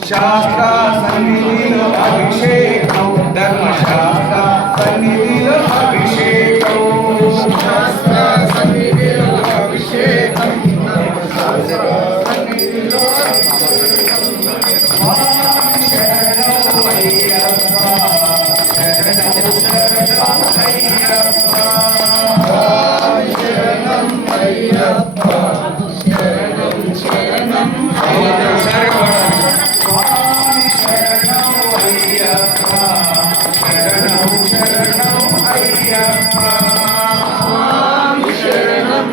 శాస్త్ర సన్నిధిలో అభిషేకం ధర్మశాస్త్ర సన్నిధిలో అభిషేకం శాస్త్ర సన్నిధిలో అభిషేకం ధర్మశాస్త్ర సన్నిధిలో శరణం అయ్యప్ప శరణం శరణం అయ్యప్ప శరణం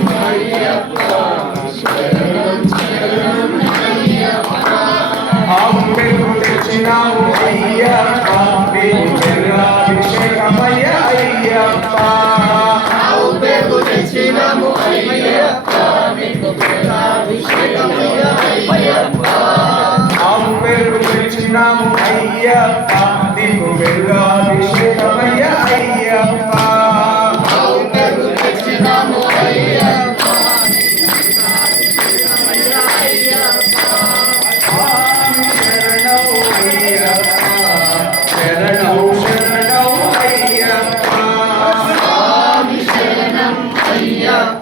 అయ్యప్ప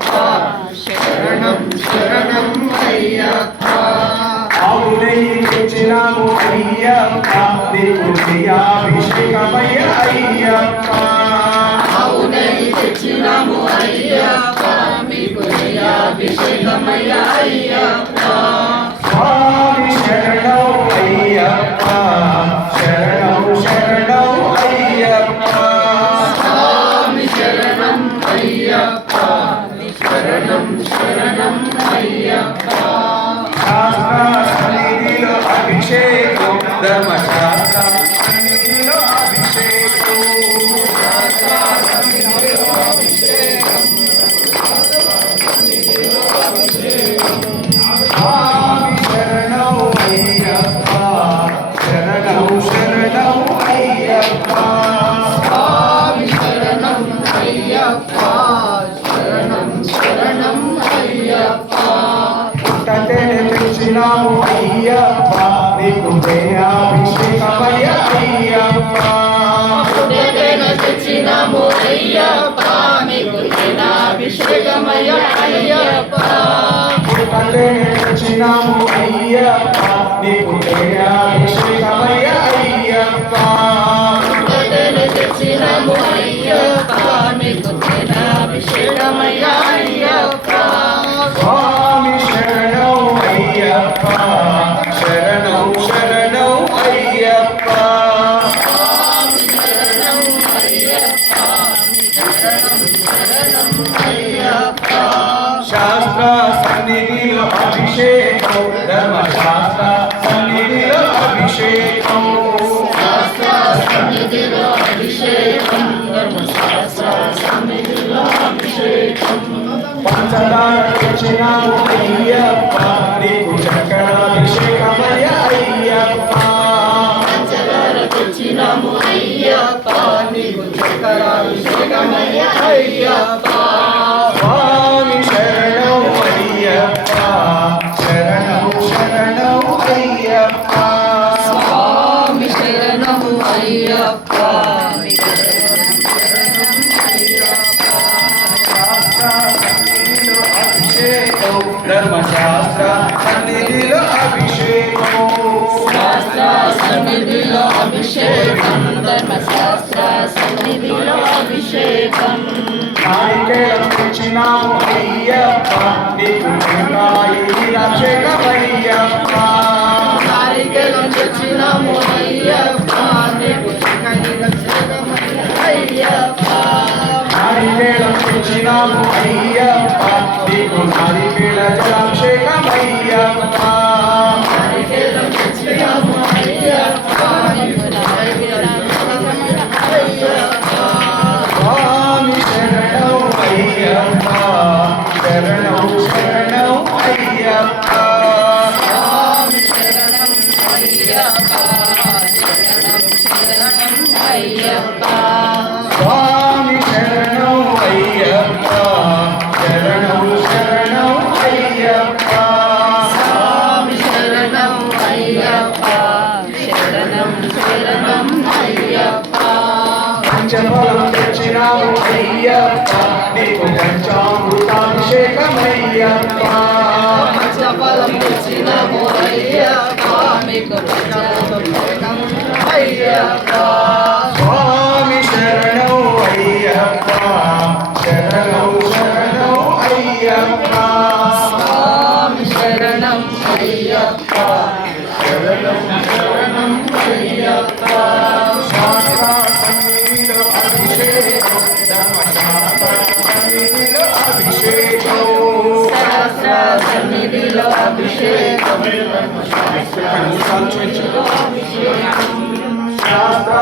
శరణం శరణం అయ్యప్ప స్వామి శరణం అయ్యప్ప శరణం శరణం అయ్యప్ప స్వామి శరణం అయ్యప్ప శరణం శరణం అయ్యప్ప శాస్త్ర సన్నిధిలో అభిషేకం ధర్మశాస్త్ర సన్నిధిలో అభిషేకం శాస్త్ర సన్నిధిలో అభిషేకం స్వామి శరణం అయ్యప్ప శరణం శరణం అయ్యప్ప స్వామి శరణం అయ్యప్ప శరణం శరణం అయ్యప్ప పుట్టతేనే తెచ్చినాము అయ్యప్ప నీకు అభిషేకమయ్య అయ్యప్ప పుట్టతేనే తెచ్చినాము అయ్యప్ప నీకు అభిషేకమయ్య అయ్యప్ప తెచ్చినాము అయ్యప్ప నీకు అభిషేకమయ్య అయ్యప్ప తెచ్చినాము అయ్యప్ప నీకు అభిషేకమయ్య అయ్యప్ప స్వామి శరణం అయ్యప్ప శరణం శరణం అయ్యప్ప స్వామి శరణం అయ్యప్ప శరణం శరణం అయ్యప్ప శాస్త్ర సన్నిధిలో అభిషేకం ధర్మశాస్త్ర సన్నిధిలో అభిషేకం శాస్త్ర సన్నిధిలో అభిషేకం ధర్మశాస్త్ర సన్నిధిలో అభిషేకం పంచదార తెచ్చినాము అయ్యప్ప నీకు చక్రాభిషేకమయ్య అయ్యప్ప పంచదార తెచ్చినాము అయ్యప్ప నీకు చక్రాభిషేకమయ్య అయ్యప్ప స్వామి శరణం అయ్యప్ప శరణం శరణం అయ్యప్ప స్వామి శరణం అయ్యప్ప ధర్మశాస్త్ర సన్నిధిలో అభిషేకం శాస్త్ర సన్నిధిలో అభిషేకం ధర్మశాస్త్ర సన్నిధిలో అభిషేకం నారికేళం తెచ్చినాము అయ్యప్ప నీకు అభిషేకమయ్యప్ప నారికేళం తెచ్చినాము అయ్యప్ప నీకు అయ్యప్ప నారికేళం తెచ్చినాము అయ్యప్ప నీకు నారికేళ జలాభిషేకమయ్యప్ప నారికేళం తెచ్చినాము అయ్యప్ప నీకు నారికేళ అయ్యప్ప స్వామి శరణం అయ్యప్ప శరణం శరణం అయ్యప్ప స్వామి శరణం అయ్యప్ప శరణం శరణం అయ్యప్ప స్వామి శరణం అయ్యప్ప శరణం శరణం అయ్యప్ప స్వామి శరణం అయ్యప్ప పంచఫలం తెచ్చినావు అయ్యప్ప నీకు పంచామృతాభిషేకమయ్యప్ప పంచఫలం తెచ్చినాము అయ్యప్ప మీకు పంచామృతం అయ్యప్ప స్వామి శరణం అయ్యప్ప శరణం శరణం అయ్యప్ప స్వామి శరణం అయ్యప్ప శరణం శరణం అయ్యప్ప శాస్త్ర సన్నిధిలో అభిషేకం ధర్మశాస్త్ర సన్నిధిలో అభిషేకం శాస్త్ర సన్నిధిలో అభిషేకం శాస్త్ర